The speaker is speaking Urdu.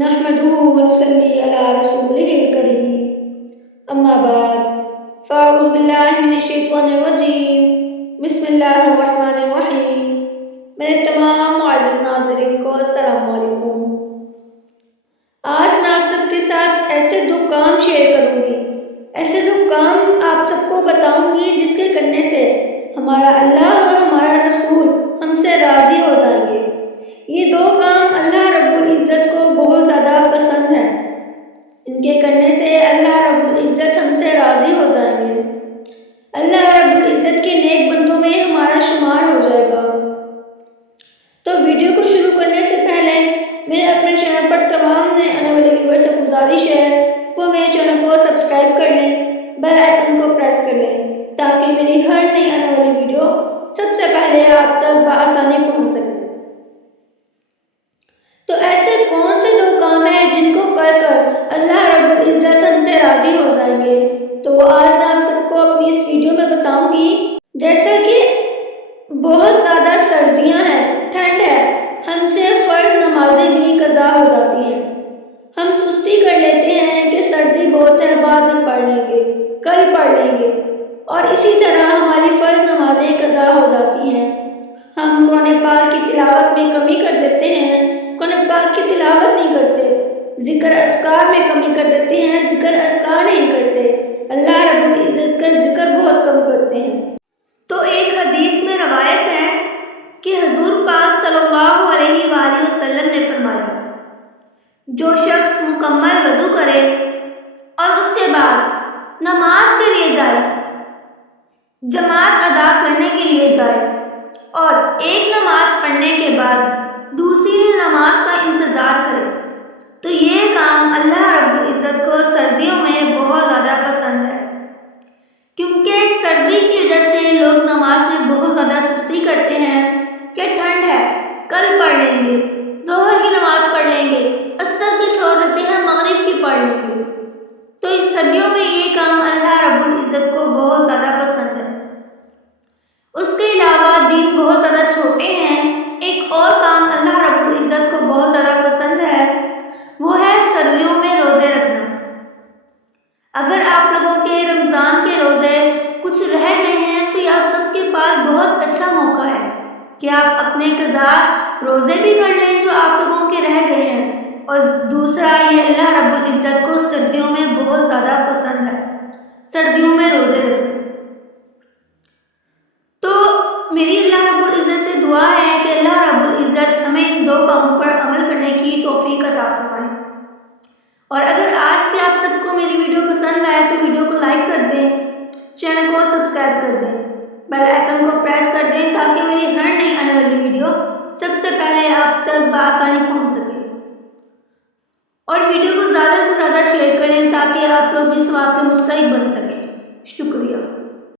نحمده ونصلي على رسوله الكريم اما بعد فاعوذ باللہ من الشیطان الرجیم بسم اللہ الرحمن الرحیم میرے تمام معزز ناظرین کو السلام علیکم۔ آج میں آپ سب کے ساتھ ایسے دو کام شیئر کروں گی، ایسے دو کام آپ سب کو بتاؤں گی جس کے کرنے سے ہمارا اللہ اور ہمارا رسول ہم سے راضی ہو جائیں گے۔ یہ دو کام اللہ رب العزت کو بہت زیادہ پسند ہیں، ان کے کرنے سے اللہ رب العزت ہم سے راضی ہو جائیں گے، اللہ رب العزت کے نیک بندوں میں ہمارا شمار ہو جائے گا۔ تو ویڈیو کو شروع کرنے سے پہلے میرے اپنے چینل پر تمام نئے آنے والے ویور سے گزارش ہے وہ میرے چینل کو سبسکرائب کر لیں، بیل آئکن کو پریس کر لیں تاکہ میری ہر نئی آنے والی ویڈیو سب سے پہلے آپ تک بآسانی پہنچ سکے۔ تو ایسے کون سے دو کام ہیں جن کو کر اللہ رب العزت ہم سے راضی ہو جائیں گے؟ تو آج میں آپ سب کو اپنی اس ویڈیو میں بتاؤں گی۔ جیسا کہ بہت زیادہ سردیاں ہیں، ٹھنڈ ہے، ہم سے فرض نمازیں بھی قضا ہو جاتی ہیں۔ ہم سستی کر لیتے ہیں کہ سردی بہت ہے، بعد میں پڑھ لیں گے، کل پڑھ لیں گے، اور اسی طرح ہماری فرض نمازیں قضا ہو جاتی ہیں۔ ہم قرآن پاک کی تلاوت میں کمی کر دیتے ہیں، قرآن پاک کی تلاوت نہیں کرتے، ذکر اذکار میں کمی کر دیتے ہیں، ذکر اذکار نہیں کرتے، اللہ رب العزت کا ذکر بہت کم کرتے ہیں۔ تو ایک حدیث میں روایت ہے کہ حضور پاک صلی اللہ علیہ وآلہ وسلم نے فرمایا، جو شخص مکمل وضو کرے اور اس کے بعد نماز کے لیے جائے، جماعت ادا کرنے کے لیے جائے، اور ایک نماز پڑھنے کے بعد دوسری نماز کا انتظار کرے، تو یہ کام اللہ رب العزت کو سردیوں میں بہت زیادہ پسند ہے، کیونکہ سردی کی وجہ سے لوگ نماز میں بہت زیادہ سستی کرتے ہیں کہ ٹھنڈ ہے، کل پڑھ لیں گے، ظہر کی نماز پڑھ لیں گے، عصر کی چھوڑ دیتے ہیں، مغرب کی پڑھ لیں گے۔ تو اس سردیوں میں یہ کام اللہ رب العزت کو بہت زیادہ پسند ہے۔ اس کے علاوہ دن بہت زیادہ چھوٹے ہیں، ایک اور کام اللہ رب العزت کو بہت زیادہ پسند ہے، وہ ہے سردیوں میں روزے رکھنا۔ اگر آپ لوگوں کے رمضان کے روزے کچھ رہ گئے ہیں تو یہ آپ سب کے پاس بہت اچھا موقع ہے کہ آپ اپنے قضا روزے بھی کر لیں جو آپ لوگوں کے رہ گئے ہیں، اور دوسرا یہ اللہ رب العزت کو سردیوں میں بہت زیادہ پسند ہے، سردیوں میں روزے رکھنا۔ تو میری اللہ رب العزت سے دعا ہے کہ اللہ رب العزت ہمیں ان دو کاموں پر عمل کرنے کی توفیق عطا فرمائے۔ اور اگر آج کے آپ سب کو میری ویڈیو پسند آئے تو ویڈیو کو لائک کر دیں، چینل کو سبسکرائب کر دیں، بیل آئکن کو پریس کر دیں تاکہ میری ہر نئی آنے والی ویڈیو سب سے پہلے آپ تک بآسانی پہنچ سکے، اور ویڈیو کو زیادہ سے زیادہ شیئر کریں تاکہ آپ لوگ بھی ثواب کے مستحق بن سکیں۔ شکریہ۔